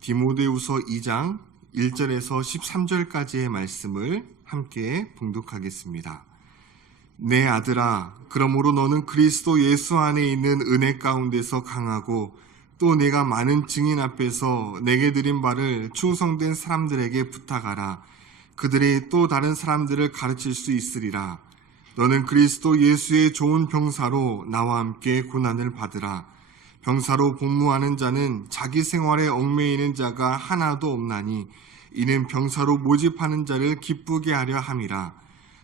디모데후서 2장 1절에서 13절까지의 말씀을 함께 봉독하겠습니다. 내 아들아, 그러므로 너는 그리스도 예수 안에 있는 은혜 가운데서 강하고 또 내가 많은 증인 앞에서 내게 드린 바를 충성된 사람들에게 부탁하라. 그들이 또 다른 사람들을 가르칠 수 있으리라. 너는 그리스도 예수의 좋은 병사로 나와 함께 고난을 받으라. 병사로 복무하는 자는 자기 생활에 얽매이는 자가 하나도 없나니 이는 병사로 모집하는 자를 기쁘게 하려 함이라.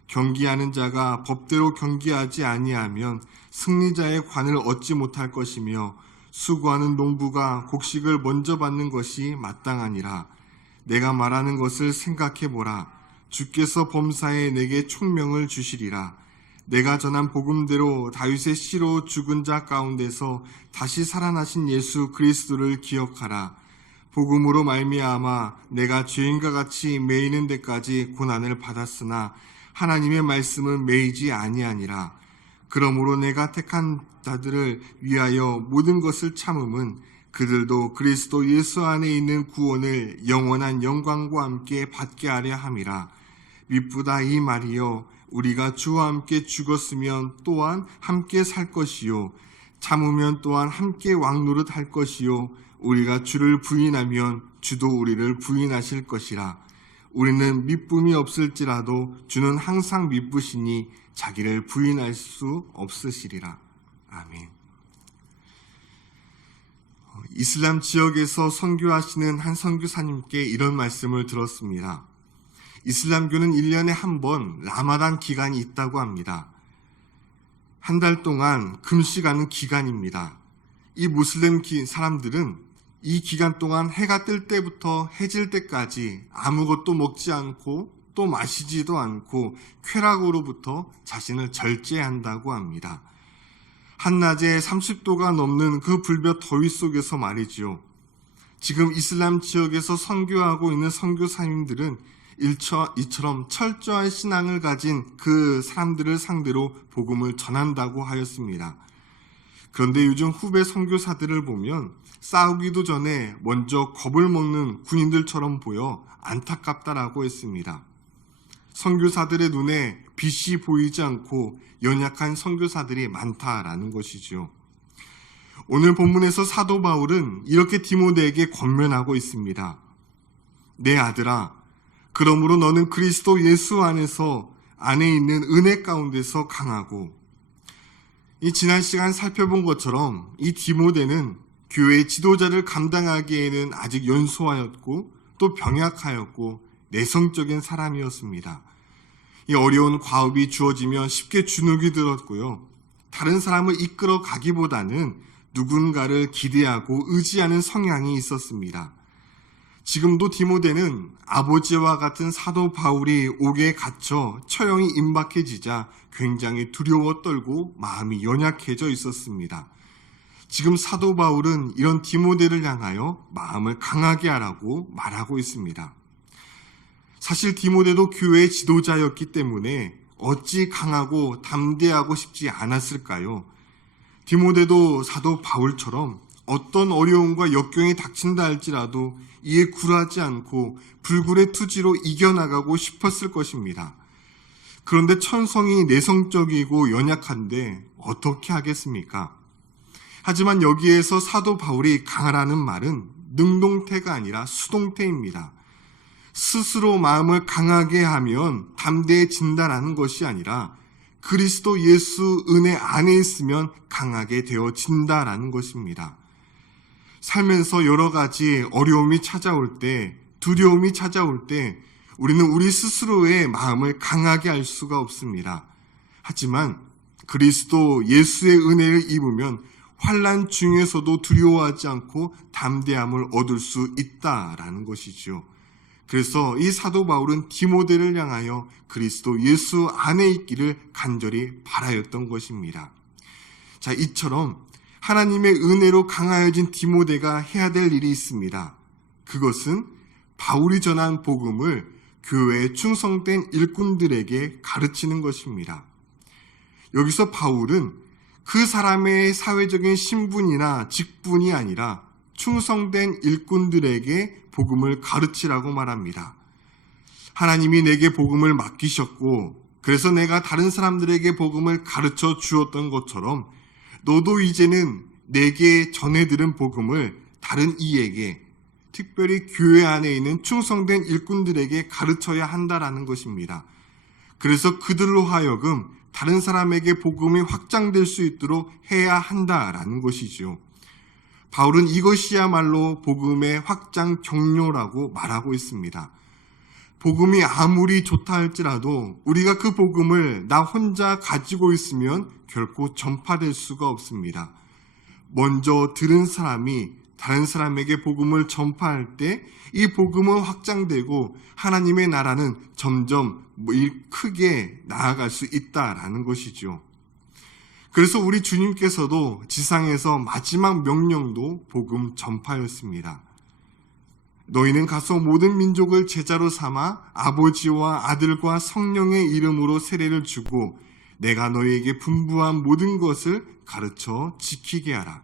경기하는 자가 법대로 경기하지 아니하면 승리자의 관을 얻지 못할 것이며 수고하는 농부가 곡식을 먼저 받는 것이 마땅하니라. 내가 말하는 것을 생각해보라. 주께서 범사에 내게 총명을 주시리라. 내가 전한 복음대로 다윗의 씨로 죽은 자 가운데서 다시 살아나신 예수 그리스도를 기억하라. 복음으로 말미암아 내가 죄인과 같이 매이는 데까지 고난을 받았으나 하나님의 말씀은 매이지 아니하니라. 그러므로 내가 택한 자들을 위하여 모든 것을 참음은 그들도 그리스도 예수 안에 있는 구원을 영원한 영광과 함께 받게 하려 함이라. 미쁘다 이 말이요, 우리가 주와 함께 죽었으면 또한 함께 살 것이요, 참으면 또한 함께 왕노릇 할 것이요, 우리가 주를 부인하면 주도 우리를 부인하실 것이라. 우리는 미쁨이 없을지라도 주는 항상 미쁘시니 자기를 부인할 수 없으시리라. 아멘. 이슬람 지역에서 선교하시는 한 선교사님께 이런 말씀을 들었습니다. 이슬람교는 1년에 한 번 라마단 기간이 있다고 합니다. 한 달 동안 금식하는 기간입니다. 이 무슬림 사람들은 이 기간 동안 해가 뜰 때부터 해질 때까지 아무것도 먹지 않고 또 마시지도 않고 쾌락으로부터 자신을 절제한다고 합니다. 한낮에 30도가 넘는 그 불볕 더위 속에서 말이지요. 지금 이슬람 지역에서 선교하고 있는 선교사님들은 이처럼 철저한 신앙을 가진 그 사람들을 상대로 복음을 전한다고 하였습니다. 그런데 요즘 후배 선교사들을 보면 싸우기도 전에 먼저 겁을 먹는 군인들처럼 보여 안타깝다라고 했습니다. 선교사들의 눈에 빛이 보이지 않고 연약한 선교사들이 많다라는 것이죠. 오늘 본문에서 사도 바울은 이렇게 디모데에게 권면하고 있습니다. 내 아들아, 그러므로 너는 그리스도 예수 안에 있는 은혜 가운데서 강하고, 이 지난 시간 살펴본 것처럼 이 디모데는 교회의 지도자를 감당하기에는 아직 연소하였고 또 병약하였고 내성적인 사람이었습니다. 이 어려운 과업이 주어지면 쉽게 주눅이 들었고요. 다른 사람을 이끌어 가기보다는 누군가를 기대하고 의지하는 성향이 있었습니다. 지금도 디모데는 아버지와 같은 사도 바울이 옥에 갇혀 처형이 임박해지자 굉장히 두려워 떨고 마음이 연약해져 있었습니다. 지금 사도 바울은 이런 디모데를 향하여 마음을 강하게 하라고 말하고 있습니다. 사실 디모데도 교회의 지도자였기 때문에 어찌 강하고 담대하고 싶지 않았을까요? 디모데도 사도 바울처럼 어떤 어려움과 역경이 닥친다 할지라도 이에 굴하지 않고 불굴의 투지로 이겨나가고 싶었을 것입니다. 그런데 천성이 내성적이고 연약한데 어떻게 하겠습니까? 하지만 여기에서 사도 바울이 강하라는 말은 능동태가 아니라 수동태입니다. 스스로 마음을 강하게 하면 담대해진다라는 것이 아니라 그리스도 예수 은혜 안에 있으면 강하게 되어진다라는 것입니다. 살면서 여러 가지 어려움이 찾아올 때, 두려움이 찾아올 때 우리는 우리 스스로의 마음을 강하게 할 수가 없습니다. 하지만 그리스도 예수의 은혜를 입으면 환난 중에서도 두려워하지 않고 담대함을 얻을 수 있다라는 것이죠. 그래서 이 사도 바울은 디모데를 향하여 그리스도 예수 안에 있기를 간절히 바라였던 것입니다. 자, 이처럼 하나님의 은혜로 강하여진 디모데가 해야 될 일이 있습니다. 그것은 바울이 전한 복음을 교회에 충성된 일꾼들에게 가르치는 것입니다. 여기서 바울은 그 사람의 사회적인 신분이나 직분이 아니라 충성된 일꾼들에게 복음을 가르치라고 말합니다. 하나님이 내게 복음을 맡기셨고 그래서 내가 다른 사람들에게 복음을 가르쳐 주었던 것처럼 너도 이제는 내게 전해들은 복음을 다른 이에게, 특별히 교회 안에 있는 충성된 일꾼들에게 가르쳐야 한다라는 것입니다. 그래서 그들로 하여금 다른 사람에게 복음이 확장될 수 있도록 해야 한다라는 것이죠. 바울은 이것이야말로 복음의 확장 경로라고 말하고 있습니다. 복음이 아무리 좋다 할지라도 우리가 그 복음을 나 혼자 가지고 있으면 결코 전파될 수가 없습니다. 먼저 들은 사람이 다른 사람에게 복음을 전파할 때 이 복음은 확장되고 하나님의 나라는 점점 크게 나아갈 수 있다라는 것이죠. 그래서 우리 주님께서도 지상에서 마지막 명령도 복음 전파였습니다. 너희는 가서 모든 민족을 제자로 삼아 아버지와 아들과 성령의 이름으로 세례를 주고 내가 너희에게 분부한 모든 것을 가르쳐 지키게 하라.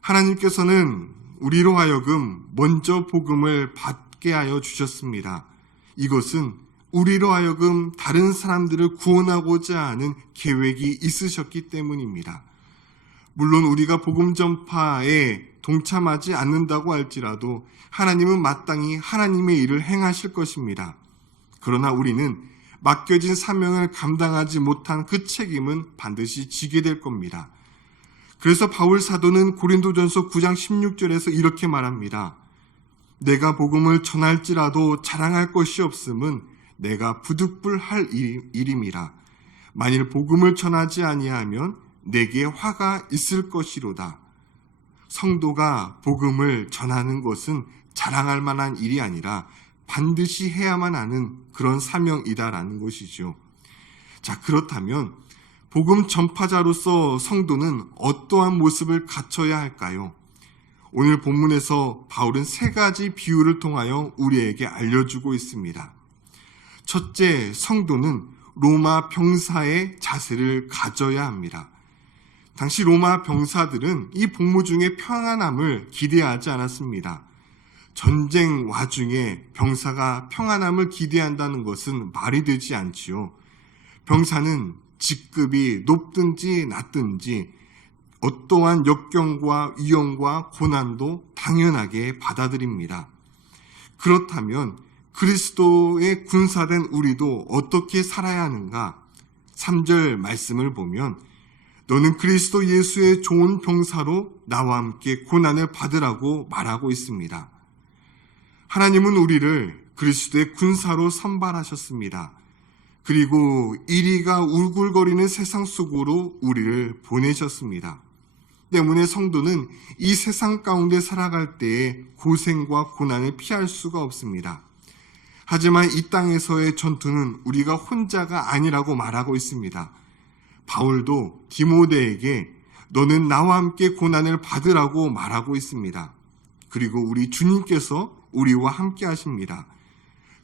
하나님께서는 우리로 하여금 먼저 복음을 받게 하여 주셨습니다. 이것은 우리로 하여금 다른 사람들을 구원하고자 하는 계획이 있으셨기 때문입니다. 물론 우리가 복음 전파에 동참하지 않는다고 할지라도 하나님은 마땅히 하나님의 일을 행하실 것입니다. 그러나 우리는 맡겨진 사명을 감당하지 못한 그 책임은 반드시 지게 될 겁니다. 그래서 바울 사도는 고린도전서 9장 16절에서 이렇게 말합니다. 내가 복음을 전할지라도 자랑할 것이 없음은 내가 부득불할 일임이라. 만일 복음을 전하지 아니하면 내게 화가 있을 것이로다. 성도가 복음을 전하는 것은 자랑할 만한 일이 아니라 반드시 해야만 하는 그런 사명이다라는 것이죠. 자, 그렇다면 복음 전파자로서 성도는 어떠한 모습을 갖춰야 할까요? 오늘 본문에서 바울은 3가지 비유를 통하여 우리에게 알려주고 있습니다. 첫째, 성도는 로마 병사의 자세를 가져야 합니다. 당시 로마 병사들은 이 복무 중에 평안함을 기대하지 않았습니다. 전쟁 와중에 병사가 평안함을 기대한다는 것은 말이 되지 않지요. 병사는 직급이 높든지 낮든지 어떠한 역경과 위험과 고난도 당연하게 받아들입니다. 그렇다면 그리스도의 군사된 우리도 어떻게 살아야 하는가? 3절 말씀을 보면 너는 그리스도 예수의 좋은 병사로 나와 함께 고난을 받으라고 말하고 있습니다. 하나님은 우리를 그리스도의 군사로 선발하셨습니다. 그리고 이리가 울굴거리는 세상 속으로 우리를 보내셨습니다. 때문에 성도는 이 세상 가운데 살아갈 때에 고생과 고난을 피할 수가 없습니다. 하지만 이 땅에서의 전투는 우리가 혼자가 아니라고 말하고 있습니다. 바울도 디모데에게 너는 나와 함께 고난을 받으라고 말하고 있습니다. 그리고 우리 주님께서 우리와 함께 하십니다.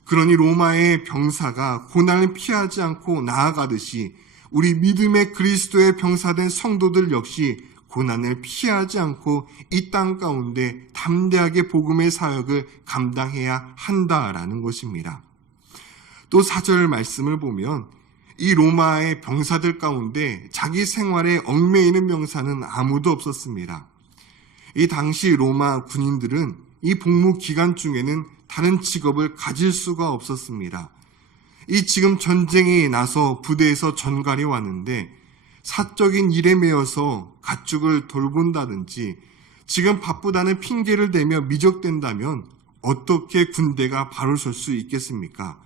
그러니 로마의 병사가 고난을 피하지 않고 나아가듯이 우리 믿음의 그리스도의 병사된 성도들 역시 고난을 피하지 않고 이 땅 가운데 담대하게 복음의 사역을 감당해야 한다라는 것입니다. 또 4절 말씀을 보면 이 로마의 병사들 가운데 자기 생활에 얽매이는 병사는 아무도 없었습니다. 이 당시 로마 군인들은 이 복무 기간 중에는 다른 직업을 가질 수가 없었습니다. 이 지금 전쟁이 나서 부대에서 전갈이 왔는데 사적인 일에 매여서 가축을 돌본다든지 지금 바쁘다는 핑계를 대며 미적된다면 어떻게 군대가 바로 설 수 있겠습니까?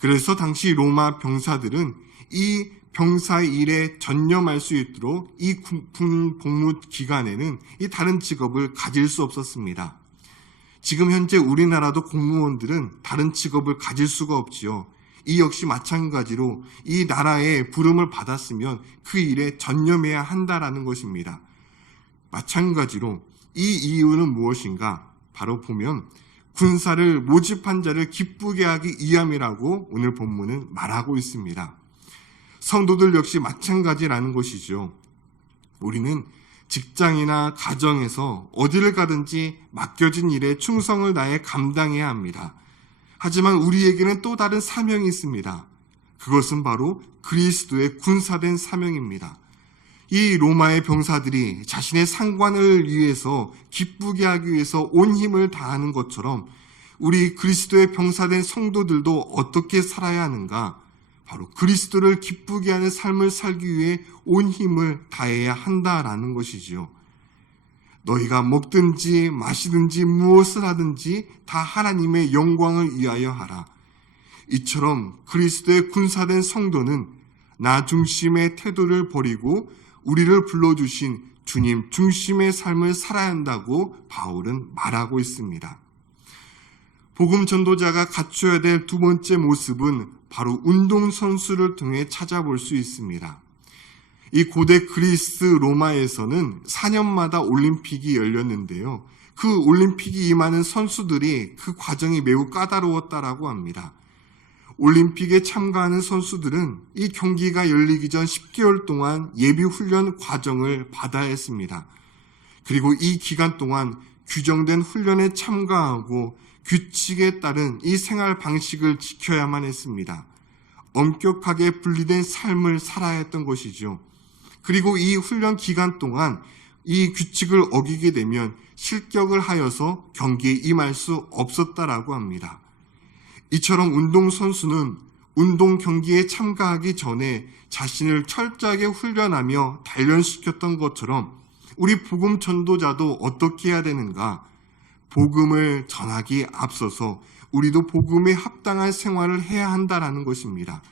그래서 당시 로마 병사들은 이 병사의 일에 전념할 수 있도록 이 군 복무 기간에는 이 다른 직업을 가질 수 없었습니다. 지금 현재 우리나라도 공무원들은 다른 직업을 가질 수가 없지요. 이 역시 마찬가지로 이 나라의 부름을 받았으면 그 일에 전념해야 한다라는 것입니다. 마찬가지로 이 이유는 무엇인가? 바로 보면 군사를 모집한 자를 기쁘게 하기 위함이라고 오늘 본문은 말하고 있습니다. 성도들 역시 마찬가지라는 것이죠. 우리는 직장이나 가정에서 어디를 가든지 맡겨진 일에 충성을 다해 감당해야 합니다. 하지만 우리에게는 또 다른 사명이 있습니다. 그것은 바로 그리스도의 군사된 사명입니다. 이 로마의 병사들이 자신의 상관을 위해서 기쁘게 하기 위해서 온 힘을 다하는 것처럼 우리 그리스도의 병사된 성도들도 어떻게 살아야 하는가? 바로 그리스도를 기쁘게 하는 삶을 살기 위해 온 힘을 다해야 한다라는 것이지요. 너희가 먹든지 마시든지 무엇을 하든지 다 하나님의 영광을 위하여 하라. 이처럼 그리스도의 군사된 성도는 나 중심의 태도를 버리고 우리를 불러주신 주님 중심의 삶을 살아야 한다고 바울은 말하고 있습니다. 복음 전도자가 갖춰야 될 두 번째 모습은 바로 운동선수를 통해 찾아볼 수 있습니다. 이 고대 그리스 로마에서는 4년마다 올림픽이 열렸는데요. 그 올림픽이 임하는 선수들이 그 과정이 매우 까다로웠다라고 합니다. 올림픽에 참가하는 선수들은 이 경기가 열리기 전 10개월 동안 예비훈련 과정을 받아야 했습니다. 그리고 이 기간 동안 규정된 훈련에 참가하고 규칙에 따른 이 생활 방식을 지켜야만 했습니다. 엄격하게 분리된 삶을 살아야 했던 것이죠. 그리고 이 훈련 기간 동안 이 규칙을 어기게 되면 실격을 하여서 경기에 임할 수 없었다라고 합니다. 이처럼 운동선수는 운동 경기에 참가하기 전에 자신을 철저하게 훈련하며 단련시켰던 것처럼 우리 복음 전도자도 어떻게 해야 되는가? 복음을 전하기에 앞서서 우리도 복음에 합당한 생활을 해야 한다라는 것입니다.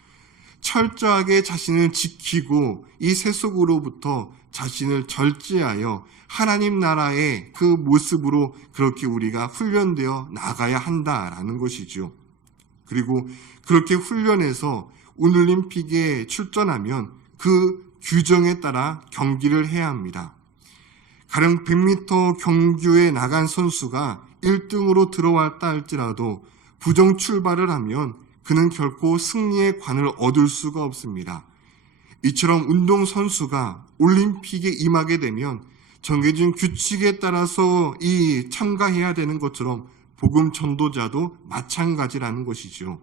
철저하게 자신을 지키고 이 세속으로부터 자신을 절제하여 하나님 나라의 그 모습으로 그렇게 우리가 훈련되어 나가야 한다라는 것이죠. 그리고 그렇게 훈련해서 올림픽에 출전하면 그 규정에 따라 경기를 해야 합니다. 가령 100m 경주에 나간 선수가 1등으로 들어왔다 할지라도 부정 출발을 하면 그는 결코 승리의 관을 얻을 수가 없습니다. 이처럼 운동선수가 올림픽에 임하게 되면 정해진 규칙에 따라서 참가해야 되는 것처럼 복음 전도자도 마찬가지라는 것이죠.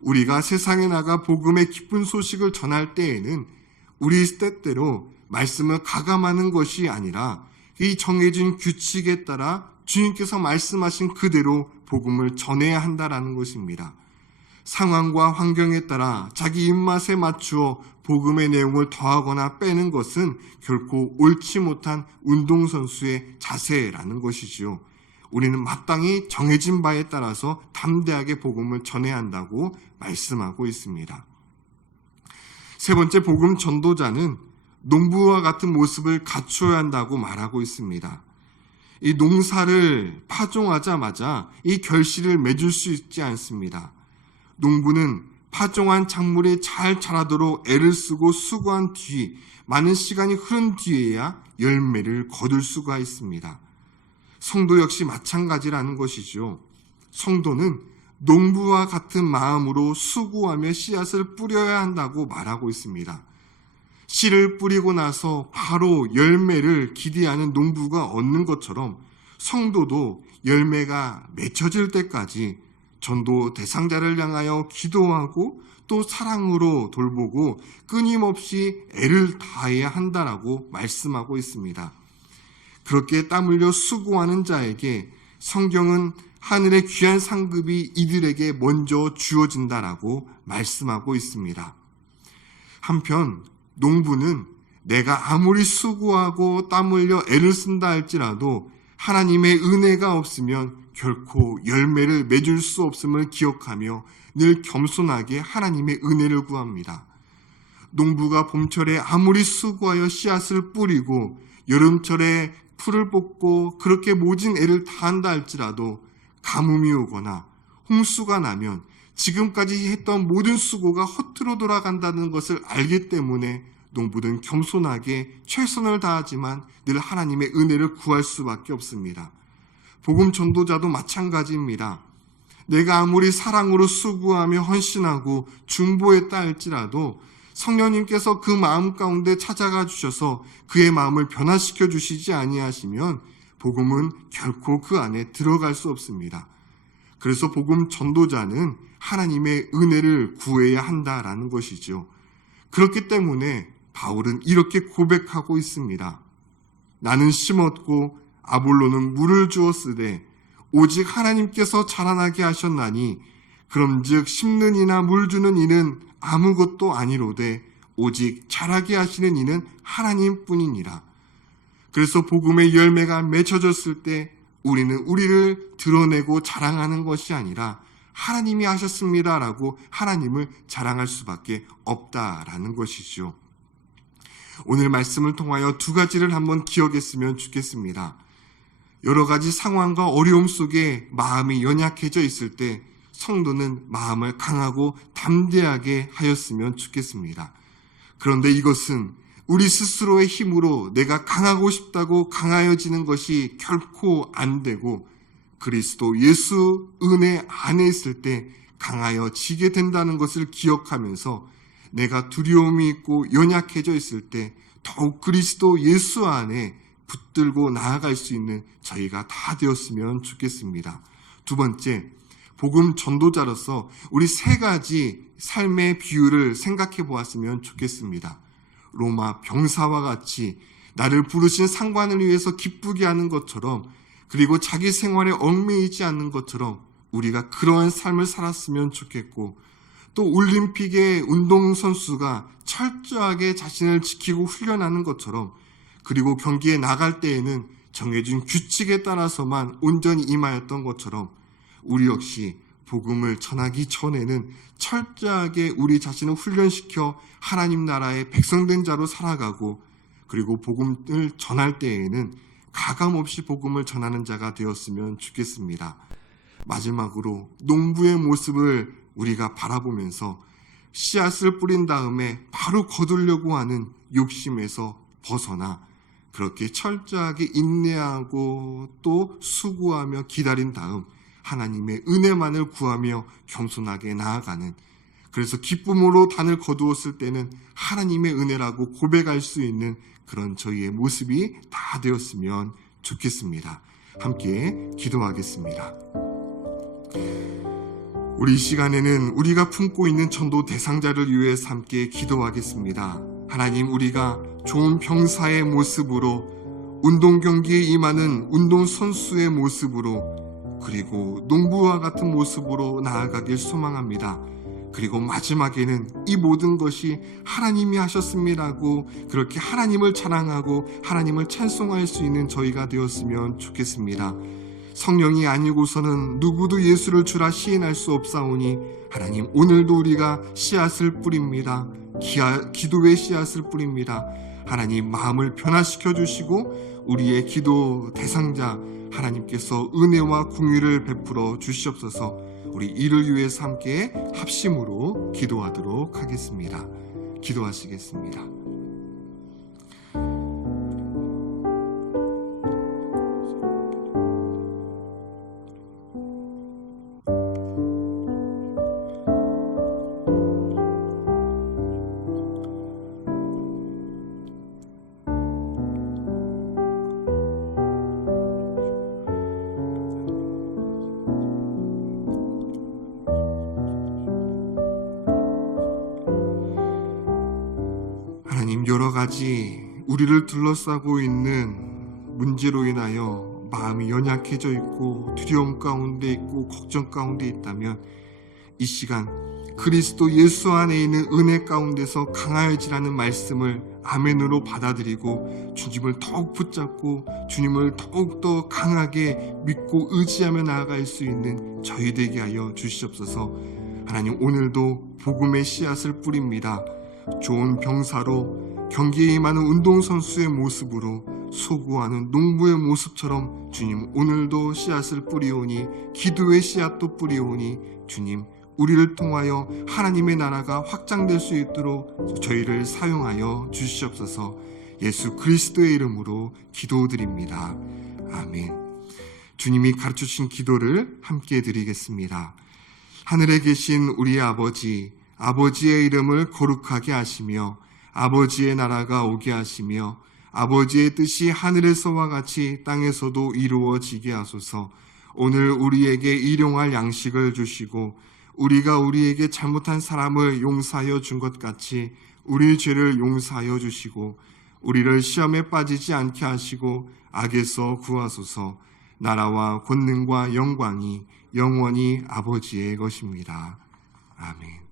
우리가 세상에 나가 복음의 기쁜 소식을 전할 때에는 우리 때때로 말씀을 가감하는 것이 아니라 이 정해진 규칙에 따라 주님께서 말씀하신 그대로 복음을 전해야 한다라는 것입니다. 상황과 환경에 따라 자기 입맛에 맞추어 복음의 내용을 더하거나 빼는 것은 결코 옳지 못한 운동선수의 자세라는 것이지요. 우리는 마땅히 정해진 바에 따라서 담대하게 복음을 전해야 한다고 말씀하고 있습니다. 세 번째, 복음 전도자는 농부와 같은 모습을 갖추어야 한다고 말하고 있습니다. 이 농사를 파종하자마자 이 결실을 맺을 수 있지 않습니다. 농부는 파종한 작물이 잘 자라도록 애를 쓰고 수고한 뒤 많은 시간이 흐른 뒤에야 열매를 거둘 수가 있습니다. 성도 역시 마찬가지라는 것이죠. 성도는 농부와 같은 마음으로 수고하며 씨앗을 뿌려야 한다고 말하고 있습니다. 씨를 뿌리고 나서 바로 열매를 기대하는 농부가 얻는 것처럼 성도도 열매가 맺혀질 때까지 전도 대상자를 향하여 기도하고 또 사랑으로 돌보고 끊임없이 애를 다해야 한다라고 말씀하고 있습니다. 그렇게 땀 흘려 수고하는 자에게 성경은 하늘의 귀한 상급이 이들에게 먼저 주어진다라고 말씀하고 있습니다. 한편 농부는 내가 아무리 수고하고 땀 흘려 애를 쓴다 할지라도 하나님의 은혜가 없으면 결코 열매를 맺을 수 없음을 기억하며 늘 겸손하게 하나님의 은혜를 구합니다. 농부가 봄철에 아무리 수고하여 씨앗을 뿌리고 여름철에 풀을 뽑고 그렇게 모진 애를 다한다 할지라도 가뭄이 오거나 홍수가 나면 지금까지 했던 모든 수고가 허투루 돌아간다는 것을 알기 때문에 농부는 겸손하게 최선을 다하지만 늘 하나님의 은혜를 구할 수밖에 없습니다. 복음 전도자도 마찬가지입니다. 내가 아무리 사랑으로 수고하며 헌신하고 중보했다 할지라도 성령님께서 그 마음 가운데 찾아가 주셔서 그의 마음을 변화시켜 주시지 아니하시면 복음은 결코 그 안에 들어갈 수 없습니다. 그래서 복음 전도자는 하나님의 은혜를 구해야 한다라는 것이죠. 그렇기 때문에 바울은 이렇게 고백하고 있습니다. 나는 심었고 아볼로는 물을 주었으되 오직 하나님께서 자라나게 하셨나니 그럼즉 심는 이나 물 주는 이는 아무것도 아니로되 오직 자라게 하시는 이는 하나님뿐이니라. 그래서 복음의 열매가 맺혀졌을 때 우리는 우리를 드러내고 자랑하는 것이 아니라 하나님이 하셨습니다라고 하나님을 자랑할 수밖에 없다라는 것이죠. 오늘 말씀을 통하여 두 가지를 한번 기억했으면 좋겠습니다. 여러 가지 상황과 어려움 속에 마음이 연약해져 있을 때 성도는 마음을 강하고 담대하게 하였으면 좋겠습니다. 그런데 이것은 우리 스스로의 힘으로 내가 강하고 싶다고 강하여지는 것이 결코 안 되고 그리스도 예수 은혜 안에 있을 때 강하여지게 된다는 것을 기억하면서 내가 두려움이 있고 연약해져 있을 때 더욱 그리스도 예수 안에 붙들고 나아갈 수 있는 저희가 다 되었으면 좋겠습니다. 두 번째, 복음 전도자로서 우리 세 가지 삶의 비유를 생각해 보았으면 좋겠습니다. 로마 병사와 같이 나를 부르신 상관을 위해서 기쁘게 하는 것처럼, 그리고 자기 생활에 얽매이지 않는 것처럼 우리가 그러한 삶을 살았으면 좋겠고, 또 올림픽의 운동선수가 철저하게 자신을 지키고 훈련하는 것처럼, 그리고 경기에 나갈 때에는 정해진 규칙에 따라서만 온전히 임하였던 것처럼 우리 역시 복음을 전하기 전에는 철저하게 우리 자신을 훈련시켜 하나님 나라의 백성된 자로 살아가고, 그리고 복음을 전할 때에는 가감없이 복음을 전하는 자가 되었으면 좋겠습니다. 마지막으로 농부의 모습을 우리가 바라보면서 씨앗을 뿌린 다음에 바로 거두려고 하는 욕심에서 벗어나 그렇게 철저하게 인내하고 또 수고하며 기다린 다음 하나님의 은혜만을 구하며 겸손하게 나아가는, 그래서 기쁨으로 단을 거두었을 때는 하나님의 은혜라고 고백할 수 있는 그런 저희의 모습이 다 되었으면 좋겠습니다. 함께 기도하겠습니다. 우리 이 시간에는 우리가 품고 있는 전도 대상자를 위해서 함께 기도하겠습니다. 하나님, 우리가 좋은 병사의 모습으로, 운동 경기에 임하는 운동선수의 모습으로, 그리고 농부와 같은 모습으로 나아가길 소망합니다. 그리고 마지막에는 이 모든 것이 하나님이 하셨습니다고 그렇게 하나님을 자랑하고 하나님을 찬송할 수 있는 저희가 되었으면 좋겠습니다. 성령이 아니고서는 누구도 예수를 주라 시인할 수 없사오니 하나님, 오늘도 우리가 씨앗을 뿌립니다. 기도의 씨앗을 뿌립니다. 하나님, 마음을 변화시켜 주시고 우리의 기도 대상자 하나님께서 은혜와 긍휼을 베풀어 주시옵소서. 우리 이를 위해서 함께 합심으로 기도하도록 하겠습니다. 기도하시겠습니다. 여러 가지 우리를 둘러싸고 있는 문제로 인하여 마음이 연약해져 있고 두려움 가운데 있고 걱정 가운데 있다면 이 시간 그리스도 예수 안에 있는 은혜 가운데서 강하여지라는 말씀을 아멘으로 받아들이고 주님을 더욱 붙잡고 주님을 더욱더 강하게 믿고 의지하며 나아갈 수 있는 저희 되게 하여 주시옵소서. 하나님, 오늘도 복음의 씨앗을 뿌립니다. 좋은 병사로, 경기에 임하는 운동선수의 모습으로, 소구하는 농부의 모습처럼 주님, 오늘도 씨앗을 뿌리오니, 기도의 씨앗도 뿌리오니, 주님, 우리를 통하여 하나님의 나라가 확장될 수 있도록 저희를 사용하여 주시옵소서. 예수 그리스도의 이름으로 기도드립니다. 아멘. 주님이 가르쳐주신 기도를 함께 드리겠습니다. 하늘에 계신 우리 아버지, 아버지의 이름을 거룩하게 하시며 아버지의 나라가 오게 하시며 아버지의 뜻이 하늘에서와 같이 땅에서도 이루어지게 하소서. 오늘 우리에게 일용할 양식을 주시고 우리가 우리에게 잘못한 사람을 용서하여 준 것 같이 우리 죄를 용서하여 주시고 우리를 시험에 빠지지 않게 하시고 악에서 구하소서. 나라와 권능과 영광이 영원히 아버지의 것입니다. 아멘.